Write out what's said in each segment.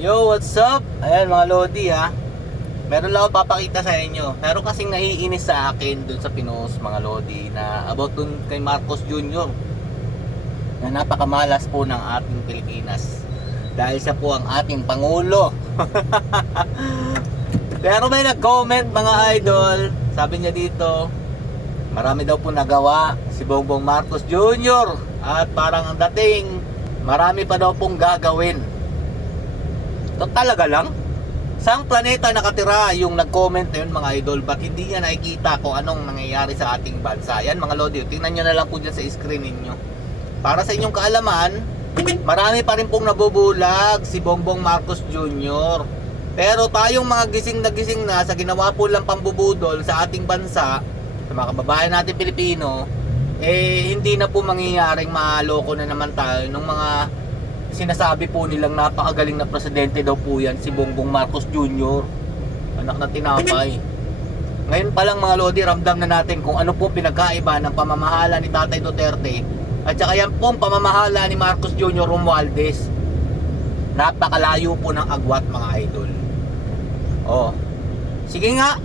Yo, what's up? Ayan mga Lodi ha. Meron lang ako papakita sa inyo. Meron kasing naiinis sa akin dun sa pinost mga Lodi na about dun kay Marcos Jr. na napakamalas po ng ating Pilipinas. Dahil siya po ang ating Pangulo. Pero may nag-comment mga idol. Sabi niya dito, marami daw po nagawa si Bongbong Marcos Jr. At parang ang dating, marami pa daw pong gagawin. So, talaga lang? Saang planeta nakatira yung nag-comment na yun mga idol? Ba't hindi niya nakikita kung anong nangyayari sa ating bansa? Yan mga Lodi, tingnan nyo na lang po dyan sa screen ninyo. Para sa inyong kaalaman, marami pa rin pong nabubulag si Bongbong Marcos Jr. Pero tayong mga gising na sa ginawa po lang pambubudol sa ating bansa, sa mga kababayan natin Pilipino, hindi na po mangyayaring maloko na naman tayo ng mga sinasabi po nilang napakagaling na presidente daw po yan, si Bongbong Marcos Jr. Anak na tinapay. Ngayon pa lang mga Lodi, ramdam na natin kung ano po pinagkaiba ng pamamahala ni Tatay Duterte at saka yan pong pamamahala ni Marcos Jr. Romualdez. Napakalayo po ng agwat mga idol. Oh, sige nga,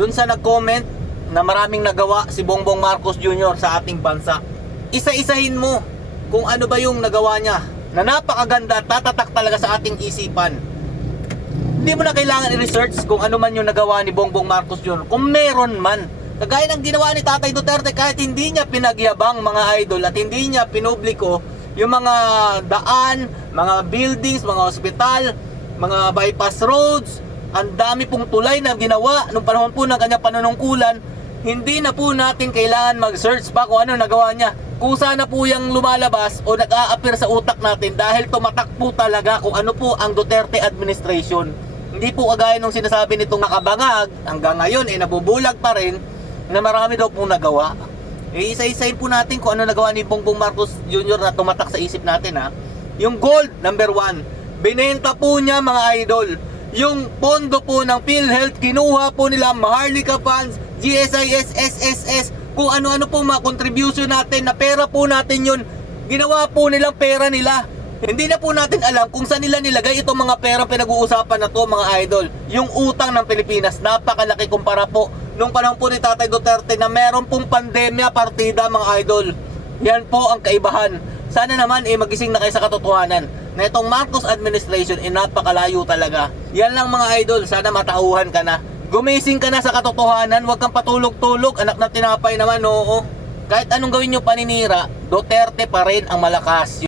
dun sa nag-comment na maraming nagawa si Bongbong Marcos Jr. sa ating bansa, isa-isahin mo kung ano ba yung nagawa niya na napakaganda, tatatak talaga sa ating isipan. Hindi mo na kailangan i-research kung ano man yung nagawa ni Bongbong Marcos Jr. Kung meron man, kagaya ng ginawa ni Tatay Duterte, kahit hindi niya pinagyabang mga idol at hindi niya pinubliko yung mga daan, mga buildings, mga ospital, mga bypass roads, ang dami pong tulay na ginawa nung panahon po ng kanyang panunungkulan. Hindi na po natin kailangan mag-search pa kung ano nagawa niya. Kusa na po yung lumalabas o nag-a-appear sa utak natin dahil tumatak po talaga kung ano po ang Duterte administration. Hindi po kagaya nung sinasabi nitong nakabangag, hanggang ngayon nabubulag pa rin na marami daw pong nagawa. Isa-isahin po natin kung ano nagawa ni Bongbong Marcos Jr. na tumatak sa isip natin ha. Yung gold, number 1, binenta po niya mga idol. Yung pondo po ng PhilHealth, kinuha po nila Maharlika Funds, GSIS, SSS, kung ano-ano po mga contribution natin na pera po natin yun, ginawa po nilang pera nila. Hindi na po natin alam kung saan nila nilagay itong mga pera pinag-uusapan na to mga idol. Yung utang ng Pilipinas, napakalaki kumpara po nung panahon po ni Tatay Duterte na meron pong pandemya partida mga idol. Yan po ang kaibahan. Sana naman magising na kayo sa katotohanan na itong Marcos administration napakalayo talaga. Yan lang mga idol, sana matauhan ka na. Gumising ka na sa katotohanan, huwag kang patulog-tulog, anak na tinapay naman, oo. Kahit anong gawin nyo paninira, Duterte pa rin ang malakas.